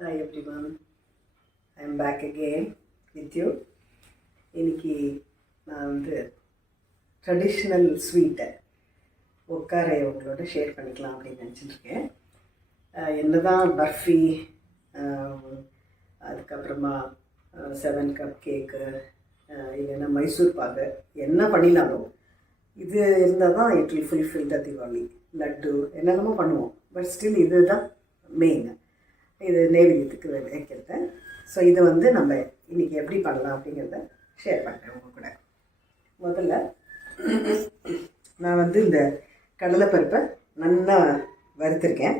ஆ எப்படி ma'am I am back again with you இன்னைக்கு நான் வந்து ட்ரெடிஷ்னல் ஸ்வீட்டை உட்கார உங்களோட ஷேர் பண்ணிக்கலாம் அப்படின்னு நினச்சிட்டுருக்கேன் என்ன தான் பர்ஃபி அதுக்கப்புறமா செவன் கப் கேக்கு இல்லைன்னா மைசூர் பாகு என்ன பண்ணினாலும் இது இருந்தால் தான் it will fulfil the Deepavali laddu என்னென்னமோ பண்ணுவோம். பட் ஸ்டில் இது தான் மெயின் இது நெய்வேத்தியத்துக்கு வைக்கிறது ஸோ இது வந்து நம்ம இன்றைக்கி எப்படி பண்ணலாம் அப்படிங்கிறத ஷேர் பண்ணுறேன் உங்கள் கூட. முதல்ல நான் வந்து இந்த கடலைப்பருப்பை நல்லா வறுத்திருக்கேன்.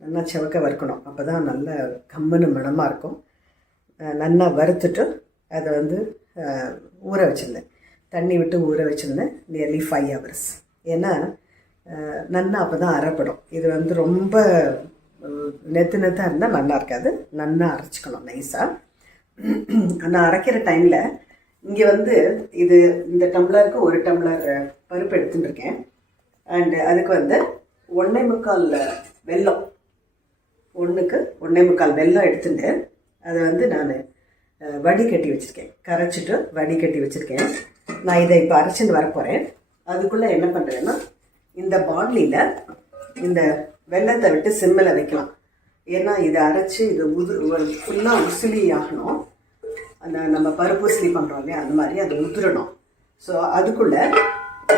நல்லா செவக்க வறுக்கணும். அப்போ தான் நல்ல கம்முன்னு மணமாக இருக்கும். நல்லா வறுத்துட்டு அதை வந்து ஊற வச்சுருந்தேன். தண்ணி விட்டு ஊற வச்சுருந்தேன். நியர்லி ஃபைவ் ஹவர்ஸ் ஏன்னா நல்லா அப்போ தான் அரைப்படும். இது வந்து ரொம்ப நெத்து நெத்தாக இருந்தால் நல்லா இருக்காது. நல்லா அரைச்சிக்கணும் நைஸாக நான் அரைக்கிற டைமில் இங்கே வந்து இது இந்த டம்ளருக்கு ஒரு டம்ளர் பருப்பு எடுத்துட்டுருக்கேன் அண்டு அதுக்கு வந்து ஒன்றே முக்கால் வெல்லம். ஒன்றுக்கு ஒன்றே முக்கால் வெல்லம் எடுத்துட்டு அதை வந்து நான் வடிகட்டி வச்சுருக்கேன். கரைச்சிட்டு வடிகட்டி வச்சுருக்கேன். நான் இதை இப்போ அரைச்சின்னு வரப்போகிறேன் அதுக்குள்ளே என்ன பண்ணுறேன்னா இந்த பாட்லியில் இந்த வெல்லத்தை விட்டு சிம்மில் வைக்கலாம். ஏன்னா இதை அரைச்சி இது உது ஃபுல்லாக உசிலி ஆகணும். அந்த நம்ம பருப்பு உசிலி பண்ணுறோம் இல்லையா? அந்த மாதிரி அதை உதிரணும். ஸோ அதுக்குள்ளே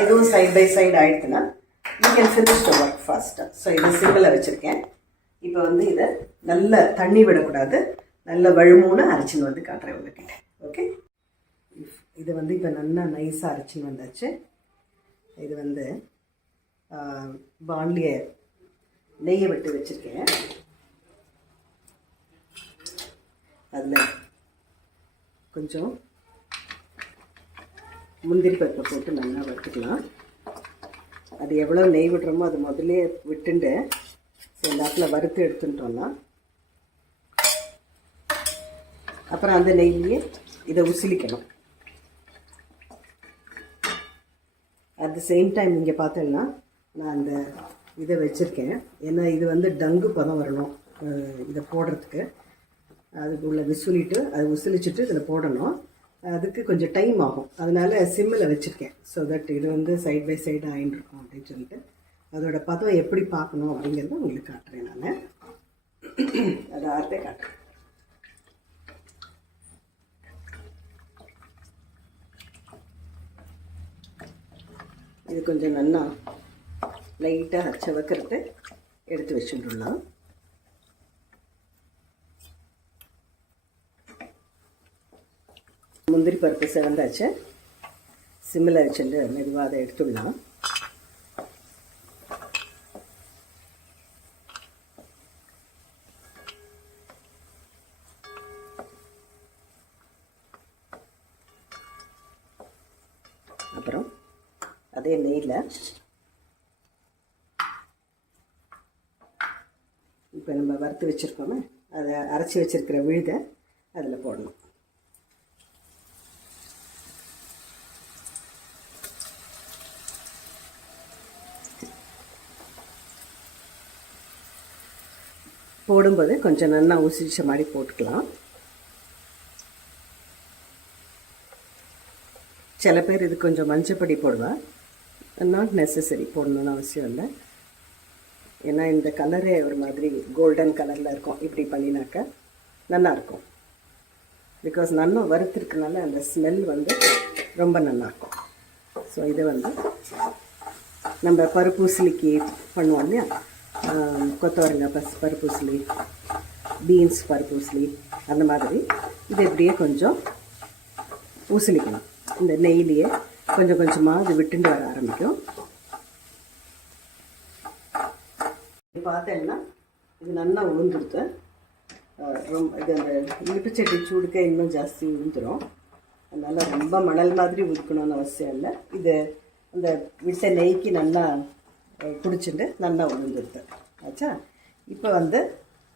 இதுவும் சைட் பை சைடு ஆயிடுச்சுன்னா you can finish the work ஃபாஸ்ட்டாக ஸோ இதை சிம்மில் வச்சுருக்கேன். இப்போ வந்து இதை நல்ல தண்ணி விடக்கூடாது. நல்ல வழுமூணு அரைச்சின்னு வந்து காட்டுறேன் உங்ககிட்ட. ஓகே இது வந்து இப்போ நல்லா நைஸாக அரைச்சின்னு வந்தாச்சு. இது வந்து பாண்லியை நெய்யை விட்டு வச்சுருக்கேன். அதில் கொஞ்சம் முந்திரி பருப்பை போட்டு நல்லா வறுத்துக்கலாம். அது எவ்வளோ நெய் விடுறோமோ அது முதல்ல விட்டுண்டு எல்லாத்துல வறுத்து எடுத்துட்டோம்னா. அப்புறம் அந்த நெய்யே இதை உசிலிக்கணும். அட் த சேம் டைம் இங்கே பார்த்தேன்னா நான் அந்த இதை வச்சுருக்கேன். ஏன்னா இது வந்து டங்கு பதம் வரணும் இதை போடுறதுக்கு. அதுக்கு உள்ள விசுலிட்டு அது உசிலிச்சிட்டு இதில் போடணும். அதுக்கு கொஞ்சம் டைம் ஆகும். அதனால் சிம்மில் வச்சுருக்கேன். ஸோ தட் இது வந்து சைட் பை சைடு ஆயின்னு இருக்கும் அப்படின்னு சொல்லிட்டு. அதோட பதம் எப்படி பார்க்கணும் அப்படிங்கிறத உங்களுக்கு காட்டுறேன் நான். அதை ஆர்த்தே காட்டுறேன். இது கொஞ்சம் நல்லா லைட்டாக செவக்கிறது எடுத்து வச்சுட்டுலாம் முந்திரி பருப்பு சிறந்தாச்சு. சிம்மில் வச்சுட்டு மெதுவாக அதை எடுத்துடலாம். அப்புறம் அதே நெய்யில் இப்போ நம்ம வறுத்து வச்சுருக்கோமே? அதை அரைச்சி வச்சுருக்கிற விழுதை அதில் போடணும். போடும்போது கொஞ்சம் நல்லா உசிரிச்ச மாதிரி போட்டுக்கலாம். சில பேர் இது கொஞ்சம் மஞ்சப்படி போடுவா. நாட் நெசசரி போடணும்னு அவசியம் இல்லை. ஏன்னா இந்த கலரே ஒரு மாதிரி கோல்டன் கலரில் இருக்கும். இப்படி பண்ணினாக்க நல்லாயிருக்கும். பிகாஸ் நல்லா வறுத்துருக்கனால அந்த ஸ்மெல் வந்து ரொம்ப நல்லாயிருக்கும். ஸோ இதை வந்து நம்ம பருப்பூசலிக்கு பண்ணுவோம் இல்லையா? கொத்தவரங்க பஸ் பருப்பூசலி பீன்ஸ் பருப்பூசலி அந்த மாதிரி. இது இப்படியே கொஞ்சம் ஊசலிக்கணும் இந்த நெய்லேயே கொஞ்சம் கொஞ்சமாக அது விட்டுண்டு வர ஆரம்பிக்கும். இது பார்த்தேன்னா இது நல்லா உளுந்துடுத்து ரொம்ப இது அந்த இனிப்புச்சட்டி சூடுக்க இன்னும் ஜாஸ்தி உளுந்துடும் அதனால் ரொம்ப மணல் மாதிரி உதுக்கணும்னு அவசியம் இல்லை. இது அந்த விட்ட நெய்க்கு நல்லா பிடிச்சிட்டு நல்லா உளுந்துடுது ஆச்சா? இப்போ வந்து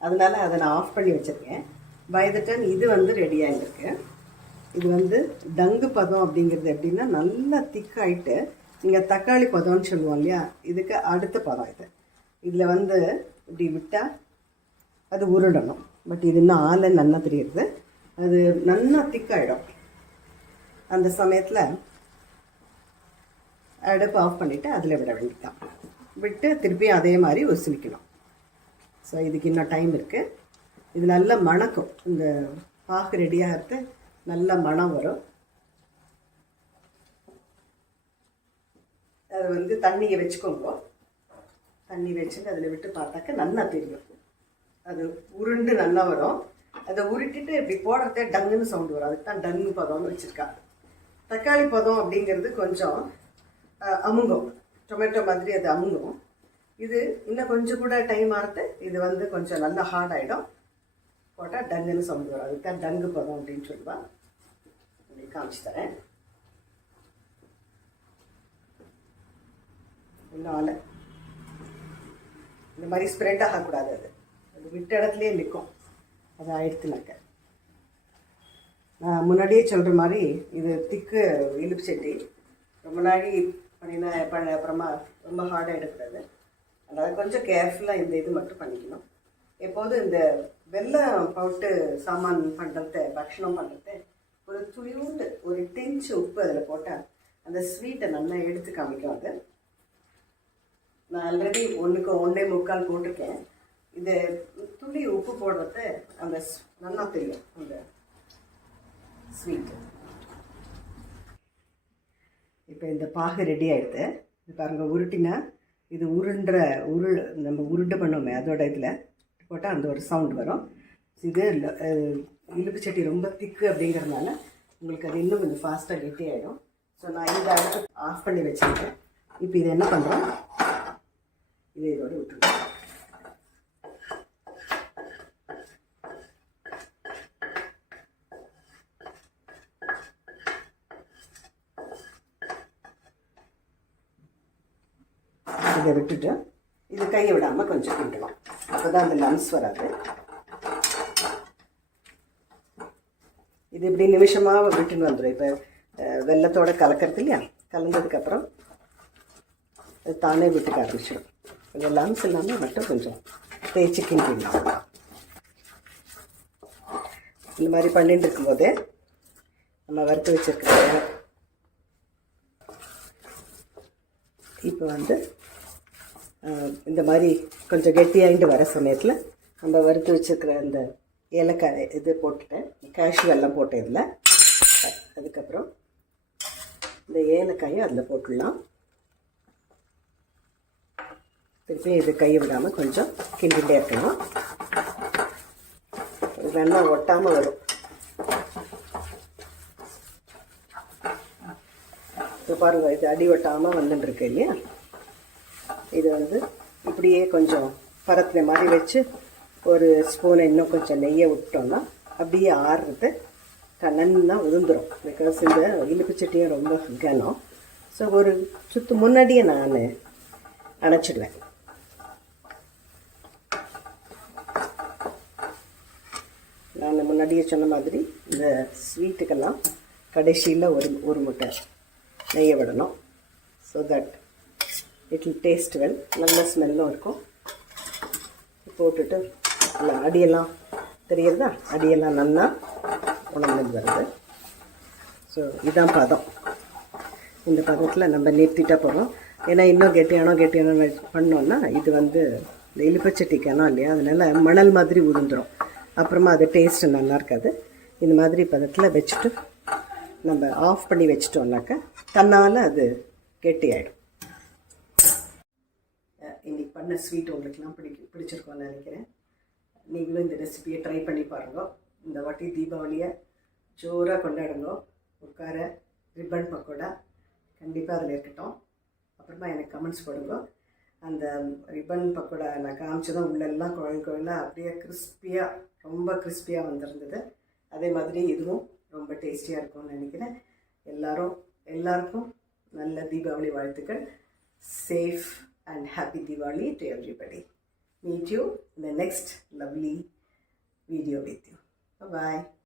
அதனால் அதை நான் ஆஃப் பண்ணி வச்சுருக்கேன். பை த டைம் இது வந்து ரெடி ஆகிருக்கு இது வந்து டங்கு பதம் அப்படிங்கிறது எப்படின்னா நல்லா திக்காயிட்டு நீங்கள் தக்காளி பதம்னு சொல்லுவோம் இல்லையா? இதுக்கு அடுத்த பதம் இது. இதில் வந்து இப்படி விட்டால் அது உருடணும் பட் இது இன்னும் ஆலை நல்லா தெரியுது. அது நல்லா திக்காயிடும் அந்த சமயத்தில் அடுப்பு ஆஃப் பண்ணிவிட்டு அதில் விட வேண்டியதான் விட்டு திருப்பியும் அதே மாதிரி உசிலிக்கணும் ஸோ இதுக்கு இன்னும் டைம் இருக்குது இது நல்லா மணக்கும். இந்த பாக்கு ரெடியாகிறது நல்ல மணம் வரும். அது வந்து தண்ணியை வச்சுக்கோங்க. தண்ணி வச்சுட்டு அதில் விட்டு பார்த்தாக்க நல்லா தெரியும். அது உருண்டு நல்லா வரும். அதை உருட்டிட்டு இப்படி போடுறதே டங்குன்னு சவுண்டு வரும். அதுக்கு தான் டங்கு பதம்னு வச்சுருக்கா தக்காளி பதம் அப்படிங்கிறது கொஞ்சம் அமுங்கும். டொமேட்டோ மாதிரி அது அமுங்கும். இது இன்னும் கொஞ்சம் கூட டைம் ஆகிறது இது வந்து கொஞ்சம் நல்லா ஹார்ட் ஆகிடும் போட்டால் டங்குன்னு சவுண்டு வரும். அதுக்கு தான் டங்கு பதம் அப்படின்னு சொல்லுவாள் உங்களுக்கு காமிச்சு தரேன். இன்னும் ஆலை இந்த மாதிரி ஸ்ப்ரெட் ஆகக்கூடாது அது. அது விட்ட இடத்துலையே நிற்கும் அது ஆயிடுத்துனாக்க நான் முன்னாடியே சொல்கிற மாதிரி இது திக்கு இழுப்பு செட்டி. ரொம்ப நாளி பண்ணினா பண்ண அப்புறமா ரொம்ப ஹார்டாக எடுக்கிறது அதனால் கொஞ்சம் கேர்ஃபுல்லாக இந்த இது மட்டும் பண்ணிக்கணும். எப்போது இந்த வெள்ளம் போட்டு சாமான் பண்ணுறது பக்ஷணம் பண்ணுறது ஒரு துளியூண்டு ஒரு டிஞ்சு உப்பு அதில் போட்டால் அந்த ஸ்வீட்டை நல்லா எடுத்து காமிக்கும் அது. நான் ஆல்ரெடி ஒன்றுக்கு ஒன்றே முக்கால் போட்டிருக்கேன். இது துளி உப்பு போடுறது அந்த ஸ்- நல்லா தெரியும். அந்த ஸ்வீட்டு இப்போ இந்த பாகு ரெடி ஆகிடுது இது பாருங்க உருட்டினா இது உருண்டுற உருள் நம்ம உருண்டு பண்ணோமே அதோட இதில் போட்டால் அந்த ஒரு சவுண்ட் வரும். இது ல- இலுப்பு சட்டி ரொம்ப திக்கு அப்படிங்கிறதுனால உங்களுக்கு அது இன்னும் கொஞ்சம் ஃபாஸ்ட்டாக கெட்டி ஆகிடும் ஸோ நான் இந்த அடுத்து ஆஃப் பண்ணி வச்சுருக்கேன். இப்போ இது என்ன பண்ணுறோம் இதை இதோட விட்டுருவோம் இதை விட்டுட்டு இது கையை விடாமல் கொஞ்சம் கிண்டலாம். அப்போ தான் அந்த லம்ஸ் வராது. இது இப்படி நிமிஷமாக விட்டுன்னு வந்துடும் இப்போ வெள்ளத்தோட கலக்கிறது இல்லையா? கலந்ததுக்கப்புறம் தானே விட்டுக்க ஆரம்பிச்சிடும் கொஞ்சம் லம்ஸ் இல்லாமல் மட்டும் கொஞ்சம் தேய்ச்சி கிண்டிடலாம். இந்த மாதிரி பண்ணிட்டு இருக்கும்போது நம்ம வறுத்து வச்சுருக்க இப்போ வந்து இந்த மாதிரி கொஞ்சம் கெட்டியாகிட்டு வர சமயத்தில் நம்ம வறுத்து வச்சுருக்கிற அந்த ஏலக்காய் இது போட்டுட்டேன். கேஷ்யூ எல்லாம் போட்டேன் இதில். அதுக்கப்புறம் இந்த ஏலக்காயை அதில் போட்டுடலாம். திருப்பி இது கையை விடாமல் கொஞ்சம் கிண்டிகிட்டே இருக்கலாம் இது ஒட்டாமல் வரும். இப்போ பாருங்கள் இது அடி ஒட்டாமல் வந்துட்டுருக்கு இல்லையா? இது வந்து இப்படியே கொஞ்சம் பரத்துன மாதிரி வச்சு ஒரு ஸ்பூனை இன்னும் கொஞ்சம் நெய்யை விட்டோம்னா அப்படியே ஆறுறது நல்லா உதிர்ந்துடும் பிகாஸ் இந்த இழுப்பு சட்டியும் ரொம்ப கனம். ஸோ ஒரு சுத்து முன்னாடியே நான் அணைச்சிடுவேன். நான் முன்னாடியே சொன்ன மாதிரி இந்த ஸ்வீட்டுக்கெல்லாம் கடைசியில் ஒரு ஒரு முட்டை நெய்ய விடணும். So that it will taste well நல்ல ஸ்மெல்லும் இருக்கும். போட்டுட்டு நல்லா அடியெல்லாம் தெரியுறதா அடியெல்லாம் நல்லா உணர்ந்து வருது. ஸோ இதுதான் பதம். இந்த பதத்தில் நம்ம நிறுத்திட்டா போகிறோம் ஏன்னா இன்னும் கெட்டியானோ கெட்டியானோ பண்ணோன்னா இது வந்து இந்த இலுப்பச்சட்டி கிணம் இல்லையா? அதனால் மணல் மாதிரி உதிந்துடும் அப்புறமா அது டேஸ்ட்டு நல்லா இருக்காது. இந்த மாதிரி பதத்தில் வச்சுட்டு நம்ம ஆஃப் பண்ணி வச்சிட்டோம்னாக்கா தன்னால் அது கெட்டியாயிடும். ஆகிடும் இன்றைக்கி பண்ண ஸ்வீட் உங்களுக்குலாம் பிடிக்கும் பிடிச்சிருக்கோன்னு நினைக்கிறேன். நீங்களும் இந்த ரெசிபியை ட்ரை பண்ணி பாருங்க. இந்த வாட்டி தீபாவளியை ஜோராக கொண்டாடுங்க. உட்கார ரிப்பன் பக்கோடா. கண்டிப்பாக அதில் இருக்கட்டும். அப்புறமா எனக்கு கமெண்ட்ஸ் போடுங்க. அந்த ரிப்பன் பக்கோடா நான் காமிச்சதும் உள்ளெல்லாம் குழல் குழலாக அப்படியே கிறிஸ்பியாக ரொம்ப கிறிஸ்பியாக வந்திருந்தது. அதே மாதிரி இதுவும் ரொம்ப டேஸ்டியாக இருக்கும்னு நினைக்கிறேன். எல்லாரும் எல்லாருக்கும் நல்ல தீபாவளி வாழ்த்துக்கள். Safe and happy Deepavali to everybody meet you இந்த next lovely video with you bye